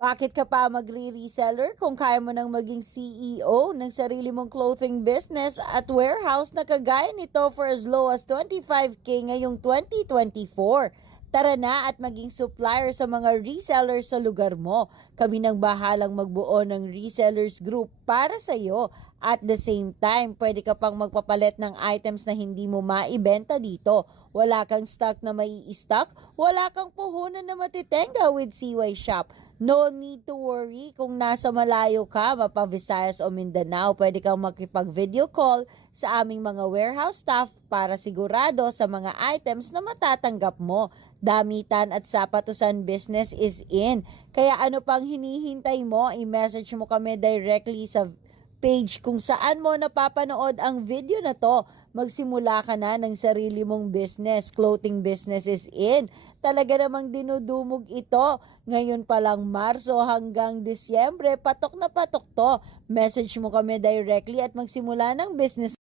Bakit ka pa magre-reseller kung kaya mo nang maging CEO ng sarili mong clothing business at warehouse na kagaya nito for as low as 25K ngayong 2024? Tara na at maging supplier sa mga resellers sa lugar mo. Kami nang bahalang magbuo ng resellers group para sa iyo. At the same time, pwede ka pang magpapalit ng items na hindi mo maibenta dito. Wala kang stock na mai-stock, wala kang puhunan na matitenga with CY Shop. No need to worry kung nasa malayo ka, mapa Visayas o Mindanao, pwede kang makipag-video call sa aming mga warehouse staff para sigurado sa mga items na matatanggap mo. Damitan at sapatusan business is in. Kaya ano pang hinihintay mo, i-message mo kami directly sa page kung saan mo napapanood ang video na to. Magsimula ka na ng sarili mong business. Clothing business is in. Talaga namang dinudumog ito. Ngayon pa lang Marso hanggang Disyembre, patok na patok to. Message mo kami directly at magsimula ng business